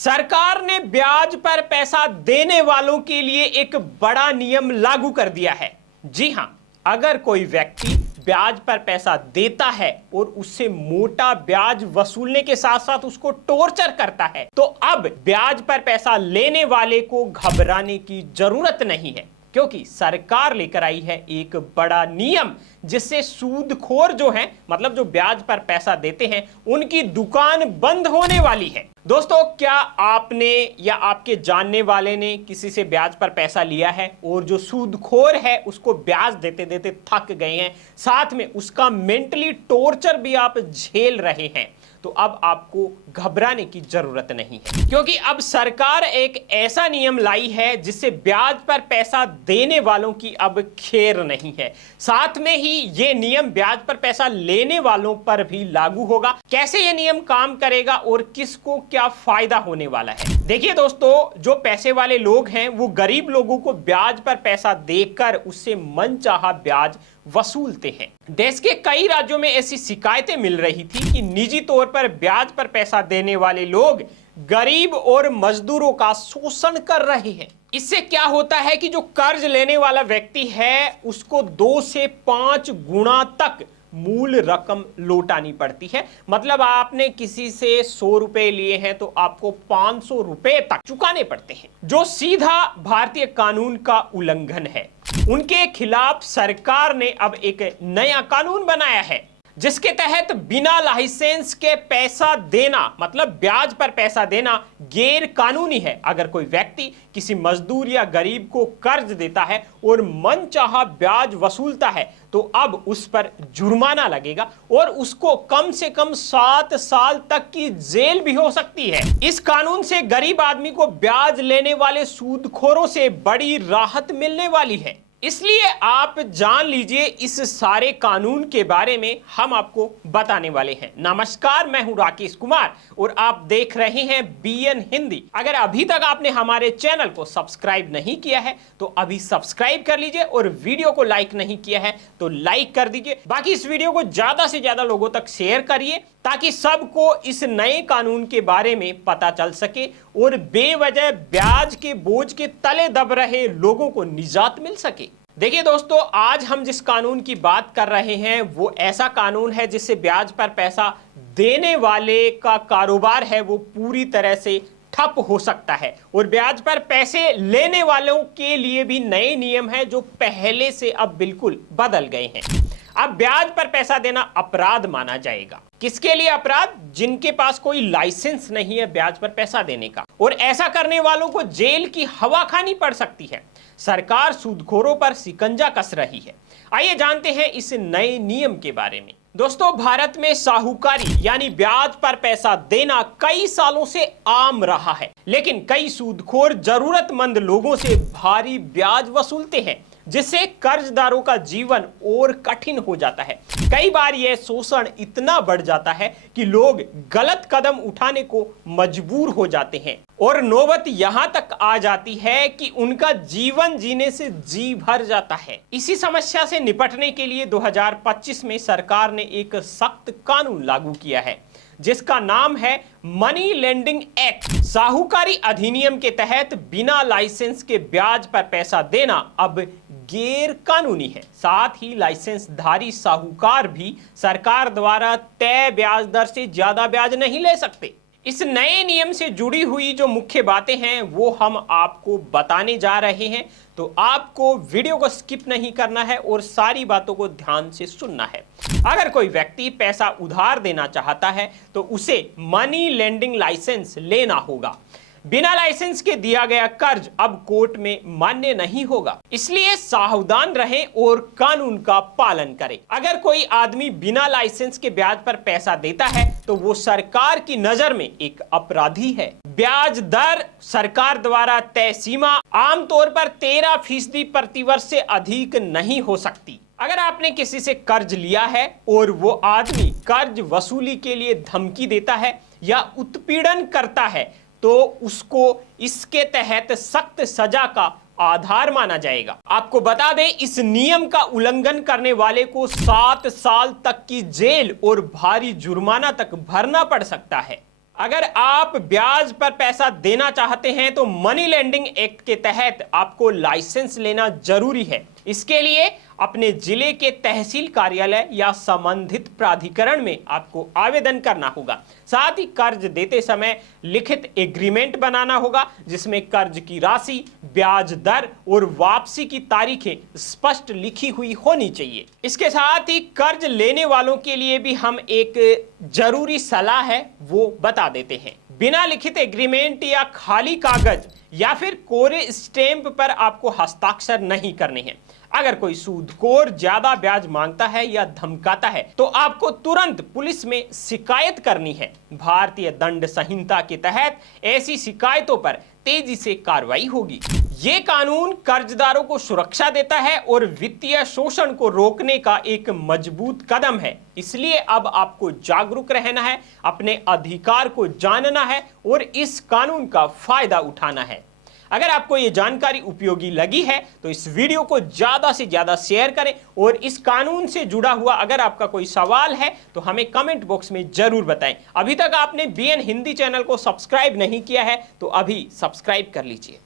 सरकार ने ब्याज पर पैसा देने वालों के लिए एक बड़ा नियम लागू कर दिया है। जी हां, अगर कोई व्यक्ति ब्याज पर पैसा देता है और उससे मोटा ब्याज वसूलने के साथ साथ उसको टॉर्चर करता है, तो अब ब्याज पर पैसा लेने वाले को घबराने की जरूरत नहीं है, क्योंकि सरकार लेकर आई है एक बड़ा नियम जिससे सूदखोर जो हैं, मतलब जो ब्याज पर पैसा देते हैं, उनकी दुकान बंद होने वाली है। दोस्तों, क्या आपने या आपके जानने वाले ने किसी से ब्याज पर पैसा लिया है और जो सूदखोर है उसको ब्याज देते देते थक गए हैं, साथ में उसका मेंटली टॉर्चर भी आप झेल रहे हैं, तो अब आपको घबराने की जरूरत नहीं है, क्योंकि अब सरकार एक ऐसा नियम लाई है जिससे ब्याज पर पैसा देने वालों की अब खैर नहीं है। साथ में ही ये नियम ब्याज पर पैसा लेने वालों पर भी लागू होगा। कैसे ये नियम काम करेगा और किसको क्या फायदा होने वाला है? देखिए दोस्तों, जो पैसे वाले लोग हैं वो गरीब लोगों को ब्याज पर पैसा देकर उससे मनचाहा ब्याज वसूलते हैं। देश के कई राज्यों में ऐसी शिकायतें मिल रही थी कि निजी तौर पर ब्याज पर पैसा देने वाले लोग गरीब और मजदूरों का शोषण कर रहे हैं। इससे क्या होता है कि जो कर्ज लेने वाला व्यक्ति है उसको 2 से 5 गुना तक मूल रकम लौटानी पड़ती है। मतलब आपने किसी से 100 रुपए लिए हैं तो आपको 500 रुपए तक चुकाने पड़ते हैं, जो सीधा भारतीय कानून का उल्लंघन है। उनके खिलाफ सरकार ने अब एक नया कानून बनाया है जिसके तहत बिना लाइसेंस के पैसा देना, मतलब ब्याज पर पैसा देना, गैर कानूनी है। अगर कोई व्यक्ति किसी मजदूर या गरीब को कर्ज देता है और मनचाहा ब्याज वसूलता है तो अब उस पर जुर्माना लगेगा और उसको कम से कम 7 साल तक की जेल भी हो सकती है। इस कानून से गरीब आदमी को ब्याज लेने वाले सूदखोरों से बड़ी राहत मिलने वाली है। इसलिए आप जान लीजिए इस सारे कानून के बारे में हम आपको बताने वाले हैं। नमस्कार, मैं हूं राकेश कुमार और आप देख रहे हैं बीएन हिंदी। अगर अभी तक आपने हमारे चैनल को सब्सक्राइब नहीं किया है तो अभी सब्सक्राइब कर लीजिए और वीडियो को लाइक नहीं किया है तो लाइक कर दीजिए। बाकी इस वीडियो को ज्यादा से ज्यादा लोगों तक शेयर करिए ताकि सबको इस नए कानून के बारे में पता चल सके और बेवजह ब्याज के बोझ के तले दब रहे लोगों को निजात मिल सके। देखिए दोस्तों, आज हम जिस कानून की बात कर रहे हैं वो ऐसा कानून है जिससे ब्याज पर पैसा देने वाले का कारोबार है वो पूरी तरह से ठप हो सकता है और ब्याज पर पैसे लेने वालों के लिए भी नए नियम हैं जो पहले से अब बिल्कुल बदल गए हैं। अब ब्याज पर पैसा देना अपराध माना जाएगा। किसके लिए अपराध? जिनके पास कोई लाइसेंस नहीं है ब्याज पर पैसा देने का, और ऐसा करने वालों को जेल की हवा खानी पड़ सकती है। सरकार सूदखोरों पर शिकंजा कस रही है। आइए जानते हैं इस नए नियम के बारे में। दोस्तों, भारत में साहूकारी यानी ब्याज पर पैसा देना कई सालों से आम रहा है, लेकिन कई सूदखोर जरूरतमंद लोगों से भारी ब्याज वसूलते हैं जिससे कर्जदारों का जीवन और कठिन हो जाता है। कई बार यह शोषण इतना बढ़ जाता है कि लोग गलत कदम उठाने को मजबूर हो जाते हैं और नौबत यहां तक आ जाती है कि उनका जीवन जीने से जी भर जाता है। इसी समस्या से निपटने के लिए 2025 में सरकार ने एक सख्त कानून लागू किया है जिसका नाम है मनी लेंडिंग एक्ट। साहूकारी अधिनियम के तहत बिना लाइसेंस के ब्याज पर पैसा देना अब गैर कानूनी है। साथ ही लाइसेंसधारी साहूकार भी सरकार द्वारा तय ब्याज दर से ज्यादा ब्याज नहीं ले सकते। इस नए नियम से जुड़ी हुई जो मुख्य बातें हैं वो हम आपको बताने जा रहे हैं, तो आपको वीडियो को स्किप नहीं करना है और सारी बातों को ध्यान से सुनना है। अगर कोई व्यक्ति पैसा उधार देना चाहता है तो उसे मनी लेंडिंग लाइसेंस लेना होगा। बिना लाइसेंस के दिया गया कर्ज अब कोर्ट में मान्य नहीं होगा, इसलिए सावधान रहें और कानून का पालन करें। अगर कोई आदमी बिना लाइसेंस के ब्याज पर पैसा देता है तो वो सरकार की नजर में एक अपराधी है। ब्याज दर सरकार द्वारा तय सीमा आमतौर पर 13% प्रतिवर्ष से अधिक नहीं हो सकती। अगर आपने किसी से कर्ज लिया है और वो आदमी कर्ज वसूली के लिए धमकी देता है या उत्पीड़न करता है तो उसको इसके तहत सख्त सजा का आधार माना जाएगा। आपको बता दें, इस नियम का उल्लंघन करने वाले को 7 साल तक की जेल और भारी जुर्माना तक भरना पड़ सकता है। अगर आप ब्याज पर पैसा देना चाहते हैं तो मनी लेंडिंग एक्ट के तहत आपको लाइसेंस लेना जरूरी है। इसके लिए अपने जिले के तहसील कार्यालय या संबंधित प्राधिकरण में आपको आवेदन करना होगा। साथ ही कर्ज देते समय लिखित एग्रीमेंट बनाना होगा जिसमें कर्ज की राशि, ब्याज दर और वापसी की तारीखें स्पष्ट लिखी हुई होनी चाहिए। इसके साथ ही कर्ज लेने वालों के लिए भी हम एक जरूरी सलाह है वो बता देते हैं। बिना लिखित एग्रीमेंट या खाली कागज या फिर कोरे स्टैंप पर आपको हस्ताक्षर नहीं करने हैं। अगर कोई सूदखोर ज्यादा ब्याज मांगता है या धमकाता है तो आपको तुरंत पुलिस में शिकायत करनी है। भारतीय दंड संहिता के तहत ऐसी शिकायतों पर तेजी से कार्रवाई होगी। ये कानून कर्जदारों को सुरक्षा देता है और वित्तीय शोषण को रोकने का एक मजबूत कदम है। इसलिए अब आपको जागरूक रहना है, अपने अधिकार को जानना है और इस कानून का फायदा उठाना है। अगर आपको ये जानकारी उपयोगी लगी है तो इस वीडियो को ज्यादा से ज्यादा शेयर करें और इस कानून से जुड़ा हुआ अगर आपका कोई सवाल है तो हमें कमेंट बॉक्स में जरूर बताएं। अभी तक आपने BN हिंदी चैनल को सब्सक्राइब नहीं किया है तो अभी सब्सक्राइब कर लीजिए।